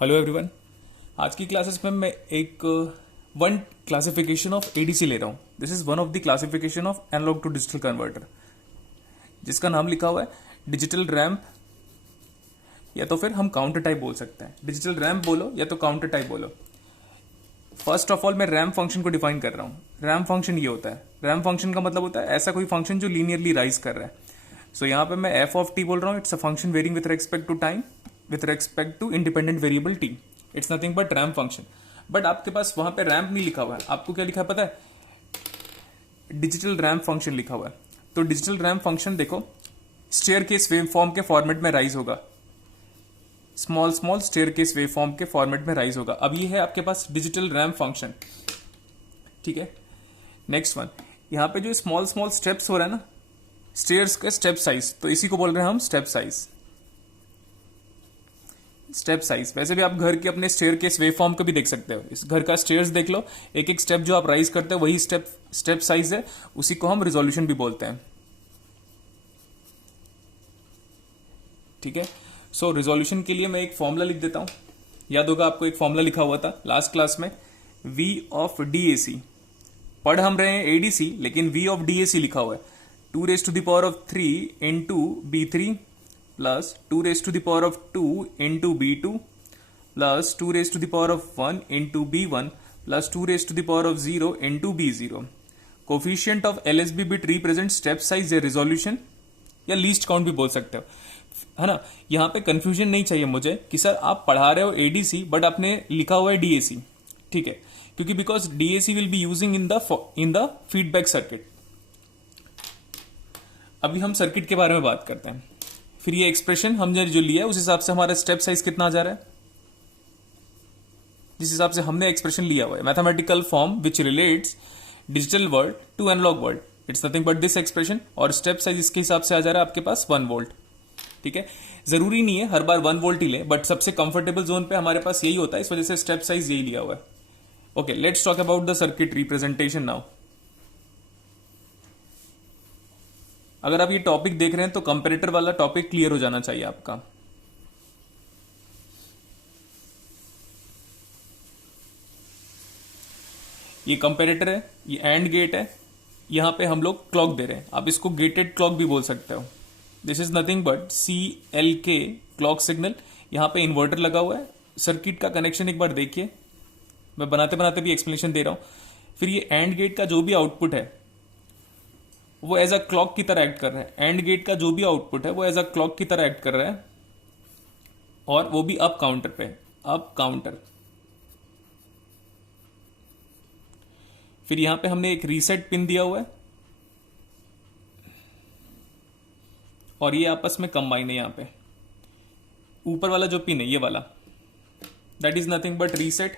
Hello everyone. आज की classes में मैं एक वन क्लासिफिकेशन ऑफ एडीसी ले रहा हूँ। This is one of the classification of analogue to digital converter, जिसका नाम लिखा हुआ है डिजिटल रैम्प, या तो फिर हम काउंटर टाइप बोल सकते हैं। डिजिटल रैम्प बोलो या तो काउंटर टाइप बोलो। फर्स्ट ऑफ ऑल मैं रैम्प फंक्शन को डिफाइन कर रहा हूँ। रैम्प फंक्शन ये होता है, रैम्प फंक्शन का मतलब होता है ऐसा कोई फंक्शन जो लीनियरली राइज कर रहा है। सो यहाँ पे मैं एफ ऑफ टी बोल रहा हूँ। It's a function varying with respect to time, with respect to independent variable T. It's nothing but ramp function. But आपके पास वहां पे रैम्प नहीं लिखा हुआ है, आपको क्या लिखा है पता है? डिजिटल रैम्प फंक्शन लिखा हुआ है। तो डिजिटल रैम्प फंक्शन देखो, स्टेयर केस वेव फॉर्म के फॉर्मेट में राइज होगा, small small staircase waveform के फॉर्मेट में राइज होगा। अब ये है आपके पास डिजिटल रैम्प फंक्शन, ठीक है। नेक्स्ट वन, यहाँ पे जो स्मॉल स्मॉल स्टेप्स हो रहा है ना, स्टेयर्स का स्टेप साइज, तो इसी को बोल रहे हैं हम स्टेप साइज। स्टेप साइज वैसे भी आप घर के अपने स्टेयर केस वेव फॉर्म को भी देख सकते हो। इस घर का स्टेयर्स देख लो, एक एक स्टेप जो आप राइज करते हो वही स्टेप साइज है, उसी को हम रिजोल्यूशन भी बोलते हैं, ठीक है। सो रिजोल्यूशन के लिए मैं एक फॉर्मूला लिख देता हूं। याद होगा आपको, एक फॉर्मूला लिखा हुआ था लास्ट क्लास में, V ऑफ DAC। पढ़ हम रहे हैं ADC, लेकिन V ऑफ DAC लिखा हुआ है 2 raised to the power of 3 into B3 plus 2 raised to the power of 2 into B2 plus 2 raised to the power of 1 into B1 plus 2 raised to the power of 0 into B0। Coefficient of LSB bit represent step size या resolution या least count भी बोल सकते हो, है ना। यहां पे कंफ्यूजन नहीं चाहिए मुझे कि सर आप पढ़ा रहे हो ADC बट आपने लिखा हुआ है DAC, ठीक है, क्योंकि because DAC will be using in the feedback circuit. अभी हम सर्किट के बारे में बात करते हैं। फिर ये एक्सप्रेशन हमने जो लिया है उस हिसाब से हमारा स्टेप साइज कितना आ जा रहा है, जिस हिसाब से हमने एक्सप्रेशन लिया हुआ है, mathematical form which relates digital world to analogue world, it's nothing but this expression. और स्टेप साइज इसके हिसाब से आ जा रहा है आपके पास 1 वोल्ट, ठीक है। जरूरी नहीं है हर बार 1 वोल्ट ही ले, बट सबसे कंफर्टेबल जोन पे हमारे पास यही होता है, इस वजह से स्टेप साइज यही लिया हुआ है। Okay, let's talk about the circuit representation now. अगर आप ये टॉपिक देख रहे हैं तो कंपेरेटर वाला टॉपिक क्लियर हो जाना चाहिए आपका। ये कंपेरेटर है, ये एंड गेट है, यहां पे हम लोग क्लॉक दे रहे हैं, आप इसको गेटेड क्लॉक भी बोल सकते हो। This is nothing but CLK clock signal. यहां पे इन्वर्टर लगा हुआ है। सर्किट का कनेक्शन एक बार देखिए, मैं बनाते बनाते भी एक्सप्लेनेशन दे रहा हूं। फिर ये एंड गेट का जो भी आउटपुट है वो एज अ क्लॉक की तरह एक्ट कर रहा है। एंड गेट का जो भी आउटपुट है वो एज अ क्लॉक की तरह एक्ट कर रहा है, और वो भी अप काउंटर पे, अप काउंटर। फिर यहां पे हमने एक रीसेट पिन दिया हुआ है, और ये आपस में कंबाइन है। यहां पे ऊपर वाला जो पिन है ये वाला, that is nothing but reset.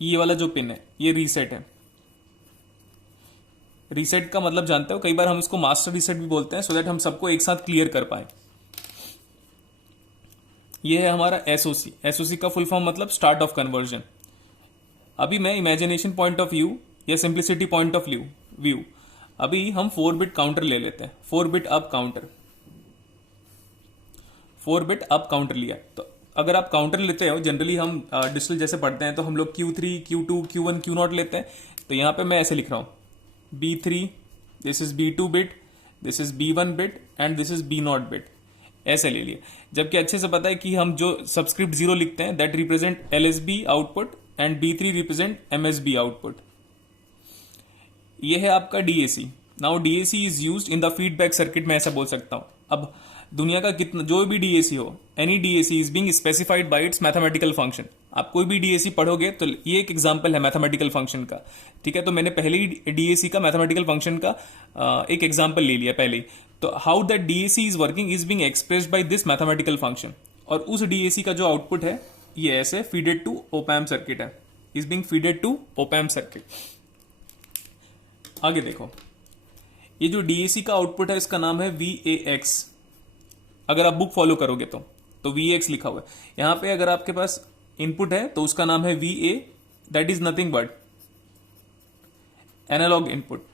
ये वाला जो पिन है ये रीसेट है। रीसेट का मतलब जानते हो, कई बार हम इसको मास्टर रीसेट भी बोलते हैं, सो दैट हम सबको एक साथ क्लियर कर पाए। ये है हमारा SOC। SOC का फुल फॉर्म मतलब स्टार्ट ऑफ कन्वर्जन। अभी मैं इमेजिनेशन पॉइंट ऑफ व्यू या सिंप्लिसिटी पॉइंट ऑफ व्यू अभी हम 4 बिट काउंटर ले लेते हैं। 4 bit up counter, 4 bit up counter लिया। तो अगर आप काउंटर लेते हो, जनरली हम डिजिटल जैसे पढ़ते हैं तो हम लोग Q3 Q2 Q1 Q0 लेते हैं। तो यहां पे मैं ऐसे लिख रहा हूं B3, this is B2 bit, this is B1 bit and this is B0 bit, ऐसे ले लिए। जबकि अच्छे से पता है कि हम जो सबस्क्रिप्ट 0 लिखते हैं that represent LSB output and B3 represent MSB output. ये है आपका DAC। Now DAC is used in the feedback circuit, मैं ऐसा बोल सकता हूं। अब दुनिया का कितना जो भी DAC हो, any DAC is being specified by it's mathematical function. आप कोई भी DAC पढ़ोगे तो ये एक एग्जांपल है मैथमेटिकल फंक्शन का, ठीक है। तो मैंने पहले ही DAC का मैथमेटिकल फंक्शन का एक एग्जांपल ले लिया पहले ही। तो how that DAC is working is being expressed by this mathematical function. और उस DAC का जो आउटपुट है ये ऐसे फीडेड टू ओपैम्प सर्किट है, is being feeded to opamp circuit. आगे देखो, ये जो DAC का आउटपुट है इसका नाम है VAX। अगर आप बुक फॉलो करोगे तो VAX लिखा हुआ है। यहां पे अगर आपके पास इनपुट है तो उसका नाम है VA, that is nothing but analogue input.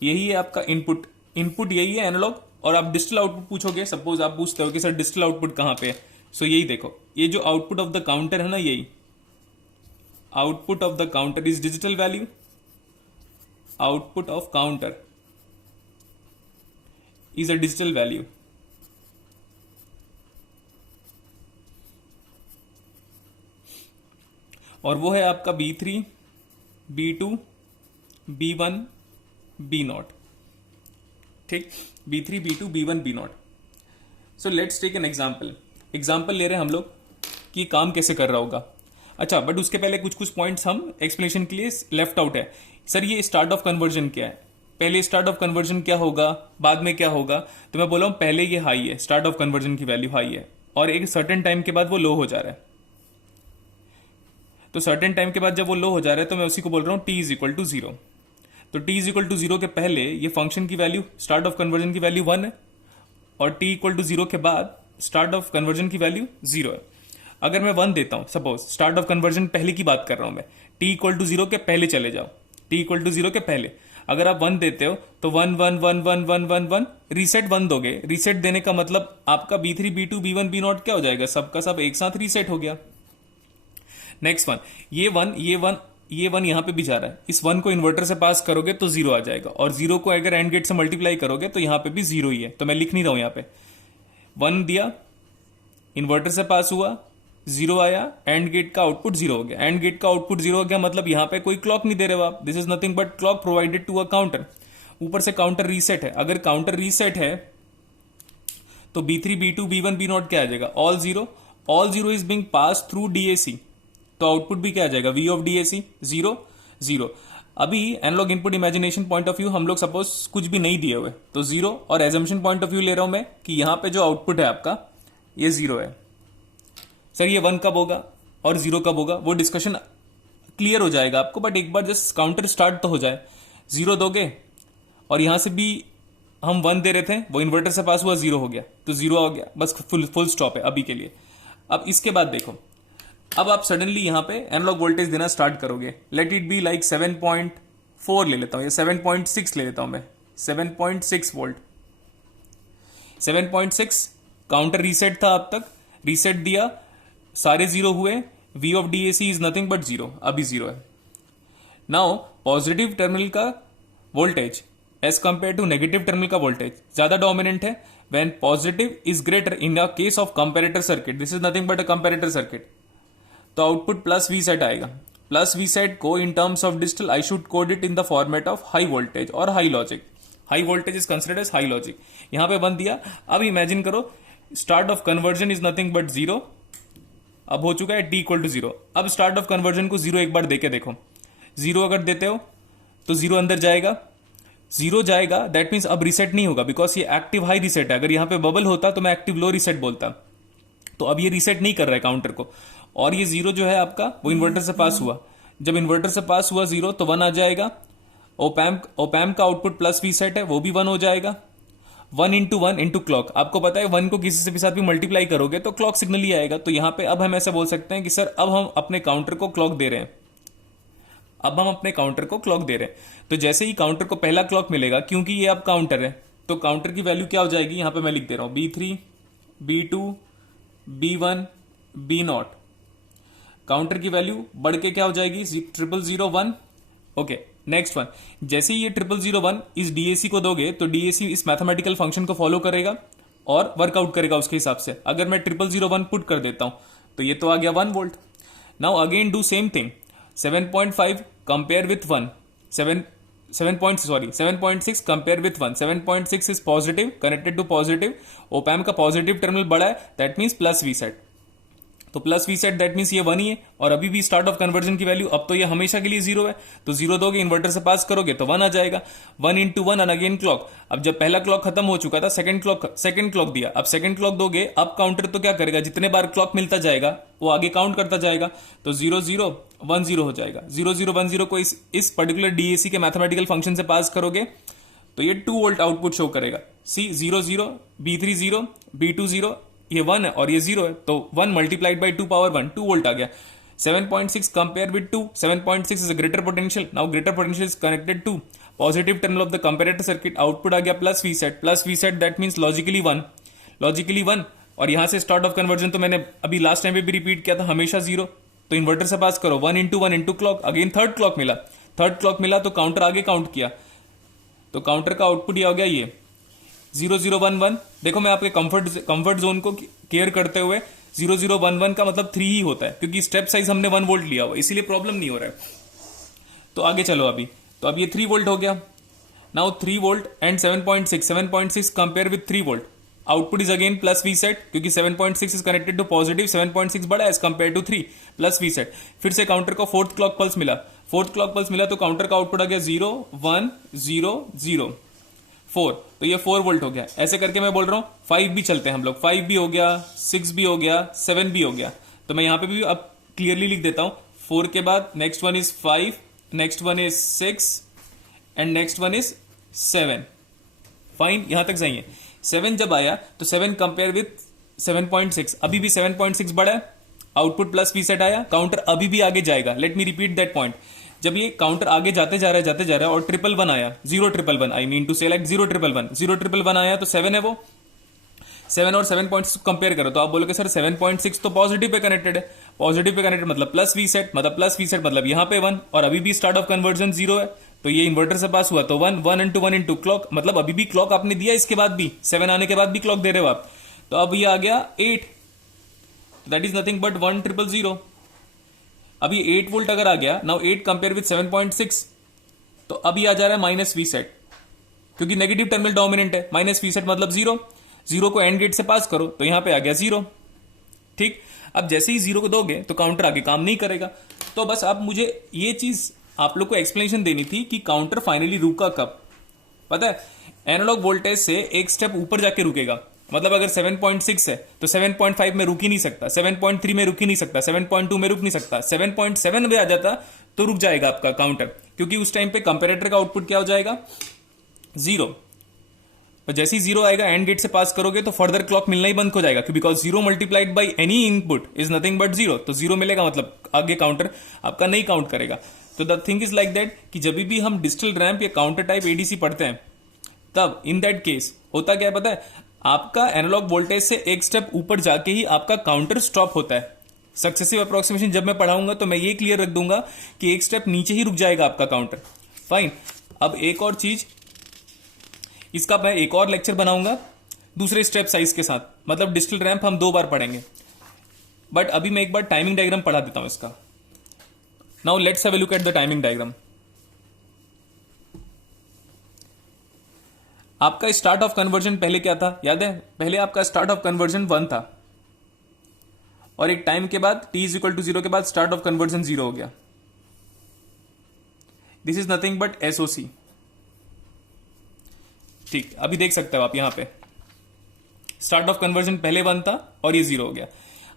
यही है आपका इनपुट, इनपुट यही है एनालॉग। और आप डिजिटल आउटपुट पूछोगे, सपोज आप पूछते हो कि सर डिजिटल आउटपुट कहां पे है, सो यही देखो, ये जो आउटपुट ऑफ द काउंटर है ना, यही output of the counter is digital value, output of counter is a digital value. और वो है आपका B3, B2, B1, B0। ठीक, B3, B2, B1, B0। So let's take an example ले रहे हैं हम लोग कि काम कैसे कर रहा होगा। अच्छा, बट उसके पहले कुछ कुछ पॉइंट्स हम एक्सप्लेनेशन के लिए लेफ्ट आउट है। सर ये स्टार्ट ऑफ कन्वर्जन क्या है, पहले स्टार्ट ऑफ कन्वर्जन क्या होगा, बाद में क्या होगा? तो मैं बोला हूं पहले ये हाई है, स्टार्ट ऑफ कन्वर्जन की वैल्यू हाई है, और एक सर्टेन टाइम के बाद वो लो हो जा रहा है। तो सर्टेन टाइम के बाद जब वो लो हो जा रहा है तो मैं उसी को बोल रहा हूं t इज इक्वल टू 0। तो t इज इक्वल टू 0 के पहले ये फंक्शन की वैल्यू, स्टार्ट ऑफ कन्वर्जन की वैल्यू 1 है, और t इक्वल टू 0 के बाद स्टार्ट ऑफ कन्वर्जन की वैल्यू 0 है। अगर मैं 1 देता हूं, सपोज स्टार्ट ऑफ कन्वर्जन पहले की बात कर रहा हूं मैं, t इक्वल टू 0 के पहले चले जाओ, t इक्वल टू 0 के पहले अगर आप 1 देते हो तो 1 1 1 1 1 1 1 रीसेट 1 दोगे। रीसेट देने का मतलब आपका B3, B2, B1, B0 क्या हो जाएगा, सबका सब एक साथ रीसेट हो गया। नेक्स्ट वन, ये वन यहां पे भी जा रहा है, इस 1 को इन्वर्टर से पास करोगे तो 0 आ जाएगा, और 0 को अगर एंड गेट से मल्टीप्लाई करोगे तो यहां पे भी 0 ही है। तो मैं लिख नहीं रहा हूं, यहां पे 1 दिया, इन्वर्टर से पास हुआ, 0 आया, एंड गेट का आउटपुट 0 हो गया। एंड गेट का आउटपुट 0 हो गया मतलब यहां पे कोई क्लॉक नहीं दे रहे हो आप, this is nothing but clock provided to a counter. ऊपर से काउंटर रीसेट है, अगर काउंटर रीसेट है तो B3, B2, B1, B0 क्या आ जाएगा, all zero is being pass through DAC। तो आउटपुट भी क्या आ जाएगा, V ऑफ DAC 0 0। अभी analogue input imagination point of view हम लोग सपोज कुछ भी नहीं दिए हुए तो 0, और एजम्पशन पॉइंट ऑफ व्यू ले रहा हूं मैं कि यहां पे जो आउटपुट है आपका ये 0 है। सर ये 1 कब होगा और 0 कब होगा, वो डिस्कशन क्लियर हो जाएगा आपको, बट एक बार जस्ट काउंटर स्टार्ट तो हो जाए। 0 दोगे और यहां से भी हम 1 दे रहे थे, वो इन्वर्टर से पास हुआ, 0 हो गया, तो 0 हो गया, बस फुल स्टॉप है अभी के लिए। अब इसके बाद देखो, अब आप सडनली यहां पे एनालॉग वोल्टेज देना स्टार्ट करोगे, लेट इट बी लाइक 7.4 ले लेता हूं या 7.6 ले लेता हूं मैं, 7.6 वोल्ट। 7.6 काउंटर रीसेट था, अब तक रीसेट दिया, सारे 0 हुए, V of DAC is nothing but 0, अभी 0 है। नाउ पॉजिटिव टर्मिनल का voltage as compare to negative terminal का वोल्टेज ज्यादा डोमिनेंट है when positive is greater in the case of comparator circuit, this is nothing but a comparator circuit. तो output plus V sat आएगा। Plus V sat को in terms of digital I should code it in the format of high voltage और high logic. High voltage is considered as high logic. यहां पे 1 दिया, अब imagine करो start of conversion is nothing but 0, अब हो चुका है t इक्वल टू 0। अब स्टार्ट ऑफ कन्वर्जन को 0 एक बार देके देखो, 0 अगर देते हो तो 0 अंदर जाएगा, 0 जाएगा, दैट मीन्स अब रीसेट नहीं होगा, बिकॉज ये एक्टिव हाई रीसेट है। अगर यहां पे बबल होता तो मैं एक्टिव लो रीसेट बोलता, तो अब ये रीसेट नहीं कर रहा है काउंटर को, और ये 0 जो है आपका वो इन्वर्टर से पास हुआ। जब इन्वर्टर से पास हुआ 0 तो 1 आ जाएगा। ओपैम्प का आउटपुट प्लस V सेट है, वो भी 1 हो जाएगा। 1 इंटू 1 इंटू क्लॉक, आपको पता है 1 को किसी से भी साथ भी मल्टीप्लाई करोगे तो क्लॉक सिग्नल ही आएगा। तो यहां पे अब हम ऐसा बोल सकते हैं कि सर अब हम अपने काउंटर को क्लॉक दे रहे हैं, अब हम अपने काउंटर को क्लॉक दे रहे हैं। तो जैसे ही काउंटर को पहला क्लॉक मिलेगा, क्योंकि ये अब काउंटर है, तो काउंटर की वैल्यू क्या हो जाएगी, यहां पे मैं लिख दे रहा हूं B3, B2, B1, B0। Counter की वैल्यू बढ़ के क्या हो जाएगी 0001। ओके, नेक्स्ट वन, जैसे ही ये 0001 इस DAC को दोगे तो DAC इस मैथमेटिकल फंक्शन को फॉलो करेगा और वर्कआउट करेगा उसके हिसाब से। अगर मैं 0001 पुट कर देता हूं तो ये तो आ गया 1 volt. Now again do same thing, 7.5 compare with 1, 7.6 compare with 1, 7.6 is positive, connected to positive, op amp का पॉजिटिव टर्मिनल बड़ा है, that means plus V set. तो plus V set that means ये 1 ही है, और अभी भी स्टार्ट ऑफ कन्वर्जन की वैल्यू अब तो ये हमेशा के लिए 0 है, तो 0 दोगे इन्वर्टर से पास करोगे तो 1 आ जाएगा। 1 इंटू 1 एंड अगेन क्लॉक। अब जब पहला क्लॉक खत्म हो चुका था, सेकंड क्लॉक दिया, अब सेकंड क्लॉक दोगे, अब काउंटर तो क्या करेगा, जितने बार क्लॉक मिलता जाएगा वो आगे काउंट करता जाएगा, तो 0 0 1 0 हो जाएगा। 0 0 1 0 को इस पर्टिकुलर DAC के मैथमेटिकल फंक्शन से पास करोगे तो ये 2 वोल्ट आउटपुट शो करेगा। सी 0 0, B3 0, B2 0, ये 1 है और ये 0 है, तो 1 मल्टीप्लाइड बाई 2 पावर 1, 2 वोल्ट आ गया। 7.6 compare with 2, 7.6 is a greater potential. Now greater potential is connected to positive terminal of the comparator circuit, output आ गया plus V set, that means logically 1, और यहां से स्टार्ट ऑफ कन्वर्जन तो मैंने अभी लास्ट टाइम पे भी रिपीट किया था, हमेशा जीरो। तो इन्वर्टर से पास करो, 1 into clock, again third clock मिला तो काउंटर आगे काउंट किया, तो काउंटर का आउटपुट यह हो गया ये 0011। देखो मैं आपके कंफर्ट जोन को केयर करते हुए 0011 का मतलब 3 ही होता है, क्योंकि स्टेप साइज हमने 1 वोल्ट लिया हुआ, इसीलिए प्रॉब्लम नहीं हो रहा है। तो आगे चलो अभी, तो अब ये 3 वोल्ट हो गया। Now 3 volt and 7.6 compare with 3 volt, output is again plus V sat, क्योंकि 7.6 इज कनेक्टेड टू पॉजिटिव, 7.6 बड़ा as compare to 3, plus V sat. फिर से काउंटर को फोर्थ क्लॉक पल्स मिला, तो काउंटर का आउटपुट आ गया 0 1 0 0 4, तो ये 4 वोल्ट हो गया। ऐसे करके मैं बोल रहा हूं 5 भी चलते हैं हम लोग, 5 भी हो गया, 6 भी हो गया, 7 भी हो गया। तो मैं यहां पे भी अब क्लियरली लिख देता हूं, 4 के बाद next one is 5, next one is 6 and next one is 7। Fine, यहां तक सही है। 7 जब आया तो 7 कंपेयर विथ 7.6, अभी भी 7.6 बड़ा है, आउटपुट प्लस वी सेट आया, काउंटर अभी भी आगे जाएगा। Let me repeat that point, जब ये काउंटर आगे जाते जा रहा है और 111 आया, 011, आई मीन टू से लाइक 011 आया, तो 7 है वो, 7 और 7.6 कंपेयर करो तो आप बोलोगे सर 7.6 तो पॉजिटिव पे कनेक्टेड है, पॉजिटिव पे कनेक्टेड मतलब प्लस वी सेट, मतलब यहां पे 1, और अभी भी स्टार्ट ऑफ कन्वर्जन 0 है, तो ये इन्वर्टर से पास हुआ, तो 1 इंटू क्लॉक, मतलब अभी भी क्लॉक आपने दिया, इसके बाद भी 7 आने के बाद भी क्लॉक दे रहे हो आप, तो अब ये आ गया 8, दैट इज नथिंग बट 1000। अभी 8 वोल्ट अगर आ गया, नाउ 8 कंपेयर विथ 7.6, तो अभी आ जा रहा है माइनस वी सेट, क्योंकि नेगेटिव टर्मिनल डोमिनेंट है, माइनस वी सेट मतलब 0 को एंड गेट से पास करो तो यहां पे आ गया 0। ठीक, अब जैसे ही 0 को दोगे तो काउंटर आगे काम नहीं करेगा। तो बस अब मुझे ये चीज आप लोग को एक्सप्लेनेशन देनी थी कि काउंटर फाइनली रुका कब। पता है, एनालॉग वोल्टेज से एक स्टेप ऊपर जाके रुकेगा, मतलब अगर 7.6 है तो 7.5 में रुक ही नहीं सकता, 7.3 में रुक ही नहीं सकता, 7.2 में रुक नहीं सकता, 7.7 में आ जाता तो रुक जाएगा आपका काउंटर, क्योंकि उस टाइम पे कंपैरेटर का आउटपुट क्या हो जाएगा 0। तो जैसे ही 0 आएगा एंड गेट से पास करोगे तो फर्दर क्लॉक मिलना ही बंद हो जाएगा, because 0 multiplied by any input is nothing but 0, तो 0 मिलेगा मतलब आगे काउंटर आपका नहीं काउंट करेगा। तो the thing is like that कि जब भी हम डिजिटल रैंप या काउंटर टाइप एडीसी पढ़ते हैं, तब इन दैट केस होता क्या है पता है, आपका एनालॉग वोल्टेज से एक स्टेप ऊपर जाके ही आपका काउंटर स्टॉप होता है। सक्सेसिव अप्रोक्सीमेशन जब मैं पढ़ाऊंगा तो मैं ये क्लियर रख दूंगा कि एक स्टेप नीचे ही रुक जाएगा आपका काउंटर। फाइन, अब एक और चीज, इसका मैं एक और लेक्चर बनाऊंगा दूसरे स्टेप साइज के साथ, मतलब डिजिटल रैंप हम 2 बार पढ़ेंगे, बट अभी मैं एक बार टाइमिंग डायग्राम पढ़ा देता हूं इसका। Now let's have a look at the timing diagram. आपका स्टार्ट ऑफ कन्वर्जन पहले क्या था याद है, पहले आपका स्टार्ट ऑफ कन्वर्जन 1 था, और एक टाइम के बाद t इज इक्वल टू 0 के बाद स्टार्ट ऑफ कन्वर्जन 0 हो गया। This is nothing but SOC. ठीक, अभी देख सकते हो आप यहां पे स्टार्ट ऑफ कन्वर्जन पहले 1 था और ये 0 हो गया।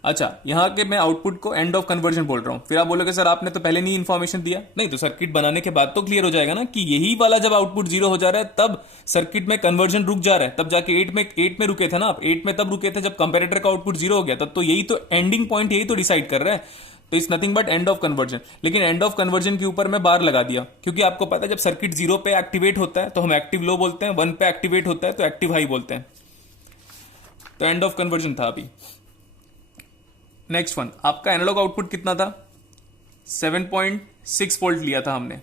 अच्छा, यहां के मैं आउटपुट को एंड ऑफ कन्वर्जन बोल रहा हूं। फिर आप बोलोगे सर आपने तो पहले नहीं इंफॉर्मेशन दिया। नहीं, तो सर्किट बनाने के बाद तो क्लियर हो जाएगा ना कि यही वाला जब आउटपुट 0 हो जा रहा है तब सर्किट में कन्वर्जन रुक जा रहा है, तब जाके 8 में रुके थे ना आप, 8 में तब रुके थे जब कंपैरेटर का आउटपुट 0 हो गया, तब तो यही तो एंडिंग पॉइंट यही तो डिसाइड कर रहा है। तो it's nothing but end of conversion. लेकिन एंड ऑफ कन्वर्जन के ऊपर मैं बार लगा दिया, क्योंकि आपको पता है जब सर्किट 0 पे एक्टिवेट होता है तो हम एक्टिव लो बोलते हैं, 1 पे एक्टिवेट होता है तो एक्टिव हाई बोलते हैं। तो एंड ऑफ कन्वर्जन था अभी। नेक्स्ट वन, आपका एनालॉग आउटपुट कितना था, 7.6 वोल्ट लिया था हमने।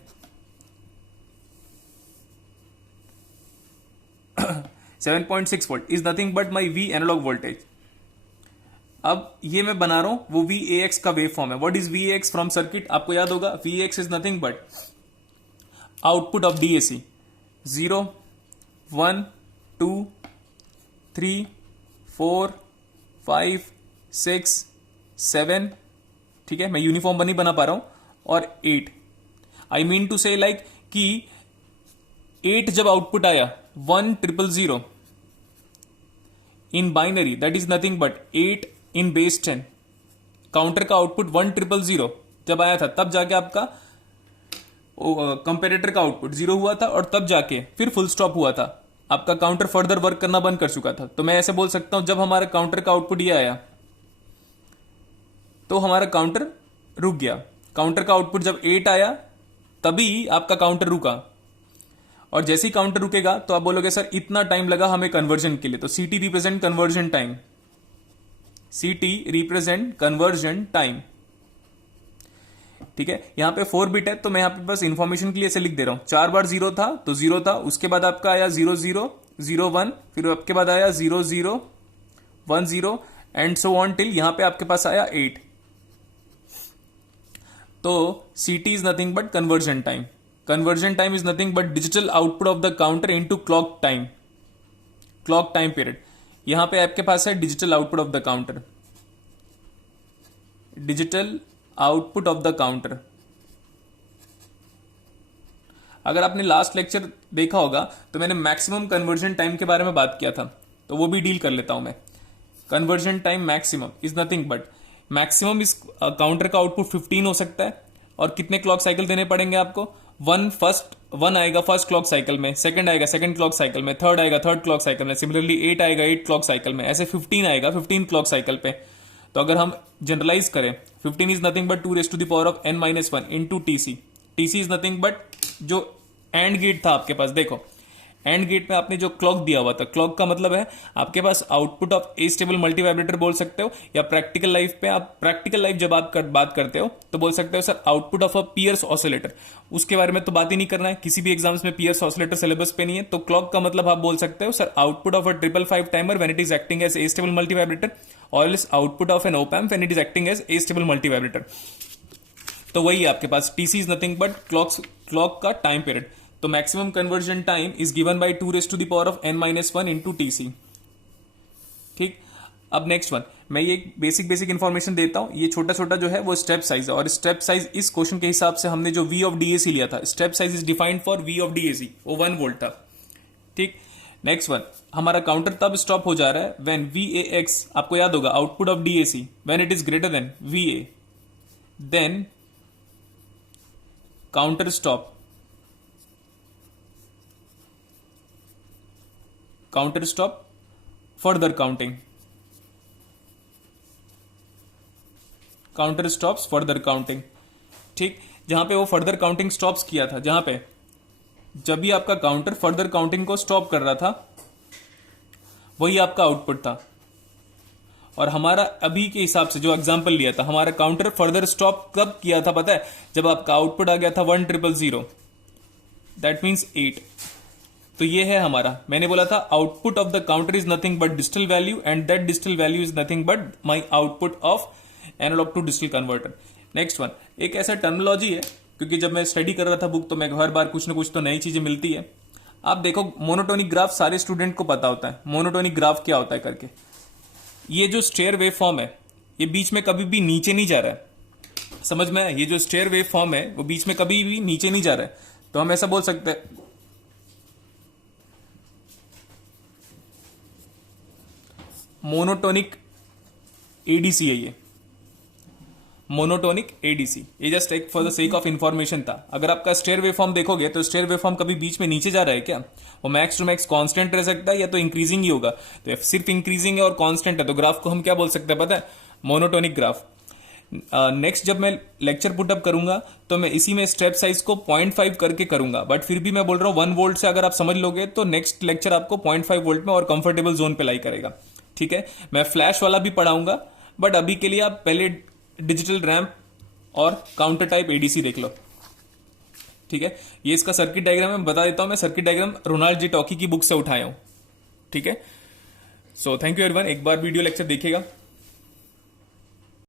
7.6 volt is nothing but my V analogue voltage. अब ये मैं बना रहा हूं वो वी ए एक्स का वेव फॉर्म है। What is V X from circuit, आपको याद होगा, V X is nothing but output of DAC, 0 1 2 3 4 5 6 7, ठीक है, मैं यूनिफॉर्म नहीं बना पा रहा हूं, और 8। आई मीन टू से लाइक कि 8 जब आउटपुट आया 1000 in binary, that is nothing but 8 in base 10। Counter का आउटपुट 1000 जब आया था तब जाके आपका कंपेरेटर का आउटपुट 0 हुआ था, और तब जाके फिर फुल स्टॉप हुआ था, आपका काउंटर फर्दर वर्क करना बंद कर चुका था। तो मैं ऐसे बोल सकता हूं जब हमारा काउंटर का आउटपुट ये आया तो हमारा काउंटर रुक गया। काउंटर का आउटपुट जब 8 आया तभी आपका काउंटर रुका, और जैसे ही काउंटर रुकेगा तो आप बोलोगे सर इतना टाइम लगा हमें कन्वर्जन के लिए, तो सीटी represent conversion time. CT represent conversion time. ठीक है, यहां पे 4 बिट है तो मैं यहां पे बस इंफॉर्मेशन के लिए ऐसे लिख दे रहा हूं। 4 बार 0 था तो 0 था, उसके बाद आपका आया 0 0 0 1, फिर आपके बाद आया 0 0 1 0 एंड सो ऑन टिल यहां पे आपके पास आया 8। तो CT is nothing but conversion time. Conversion time is nothing but digital output of the counter into clock time, clock time period. यहां पे आपके पास है digital output of the counter, digital output of the counter. अगर आपने last lecture देखा होगा तो मैंने मैक्सिमम कन्वर्जन टाइम के बारे में बात किया था, तो वो भी डील कर लेता हूं मैं। Conversion time maximum is nothing but, maximum इस काउंटर का आउटपुट 15 हो सकता है, और कितने क्लॉक साइकिल देने पड़ेंगे आपको? वन आएगा फर्स्ट क्लॉक साइकिल में, सेकंड आएगा सेकंड क्लॉक साइकिल में, थर्ड आएगा थर्ड क्लॉक साइकिल में, सिमिलरली 8 आएगा 8 क्लॉक साइकिल में, ऐसे 15 आएगा 15 क्लॉक साइकिल पे। तो अगर हम जनरलाइज करें, 15 is nothing but 2 raise to the power of n-1 into TC। TC is nothing but जो एंड गेट था आपके पास, देखो एंड गेट में आपने जो क्लॉक दिया हुआ था, क्लॉक का मतलब है आपके पास output of astable multivibrator बोल सकते हो, या प्रैक्टिकल लाइफ पे आप प्रैक्टिकल लाइफ जब आप बात करते हो तो बोल सकते हो sir output of a Pierce oscillator. उसके बारे में तो बात ही नहीं करना है, किसी भी एग्जाम्स में पियर्स ऑसिलेटर सिलेबस पे नहीं है। तो क्लॉक का मतलब आप बोल सकते हो sir output of a 555 timer when it is acting as astable multivibrator, और else output of an op amp when it is acting as astable multivibrator. तो वही है आपके पास, TC is nothing but clock का time period. तो maximum conversion time is given by 2 raise to the power of n-1 into TC। ठीक, अब next one, मैं ये बेसिक इंफॉर्मेशन देता हूं। ये छोटा छोटा जो है वो स्टेप साइज है, और स्टेप साइज इस क्वेश्चन के हिसाब से हमने जो V ऑफ DAC लिया था, step size is defined for V of DAC, वो 1 वोल्ट था। ठीक, नेक्स्ट वन, हमारा काउंटर तब स्टॉप हो जा रहा है व्हेन VAX, आपको याद होगा output of DAC, when it is greater than VA, then counter stop, counter stop further counting, counter stops further counting. ठीक, जहां पे वो फर्दर काउंटिंग स्टॉप्स किया था, जहां पे जब भी आपका काउंटर फर्दर काउंटिंग को स्टॉप कर रहा था, वही आपका आउटपुट था। और हमारा अभी के हिसाब से जो एग्जांपल लिया था, हमारा काउंटर फर्दर स्टॉप कब किया था पता है? जब आपका आउटपुट आ गया था 1000, दैट मीन्स 8। तो ये है हमारा, मैंने बोला था output of the counter is nothing but digital value, and that digital value is nothing but my output of analogue to digital converter. Next one, एक ऐसा टर्मिनोलॉजी है, क्योंकि जब मैं स्टडी कर रहा था बुक तो मैं हर बार कुछ ना कुछ तो नई चीजें मिलती है। आप देखो, मोनोटोनिक ग्राफ सारे स्टूडेंट को पता होता है, मोनोटोनिक ग्राफ क्या होता है करके। ये जो स्टेयर वेव फॉर्म है, ये बीच में कभी भी नीचे नहीं जा रहा है, समझ में आया? ये जो स्टेयर वेव फॉर्म है वो बीच में कभी भी नीचे नहीं जा रहा है। तो हम ऐसा बोल सकते हैं मोनोटोनिक एडीसी है, ये मोनोटोनिक एडीसी। ये जस्ट एक for the sake of information था। अगर आपका स्टेयर वेव फॉर्म देखोगे तो स्टेयर वेव फॉर्म कभी बीच में नीचे जा रहा है क्या? वो मैक्स टू मैक्स कांस्टेंट रह सकता है, या तो इंक्रीजिंग ही होगा। तो सिर्फ इंक्रीजिंग है और कांस्टेंट है, तो ग्राफ को हम क्या बोल सकते हैं पता है? Monotonic graph. नेक्स्ट जब मैं लेक्चर पुटअप करूंगा तो मैं इसी में स्टेप साइज को 0.5 करके करूंगा, बट फिर भी मैं बोल रहा हूं 1 वोल्ट से अगर आप समझ लोगे तो नेक्स्ट लेक्चर आपको 0.5 वोल्ट में और कंफर्टेबल जोन पे लाई करेगा। ठीक है, मैं फ्लैश वाला भी पढ़ाऊंगा, बट अभी के लिए आप पहले डिजिटल रैम्प और काउंटर टाइप एडीसी देख लो। ठीक है, ये इसका सर्किट डायग्राम मैं बता देता हूं। मैं सर्किट डायग्राम रोनाल्ड जी टॉकी की बुक से उठाया हूं। ठीक है, सो थैंक यू एवरीवन, एक बार वीडियो लेक्चर देखिएगा।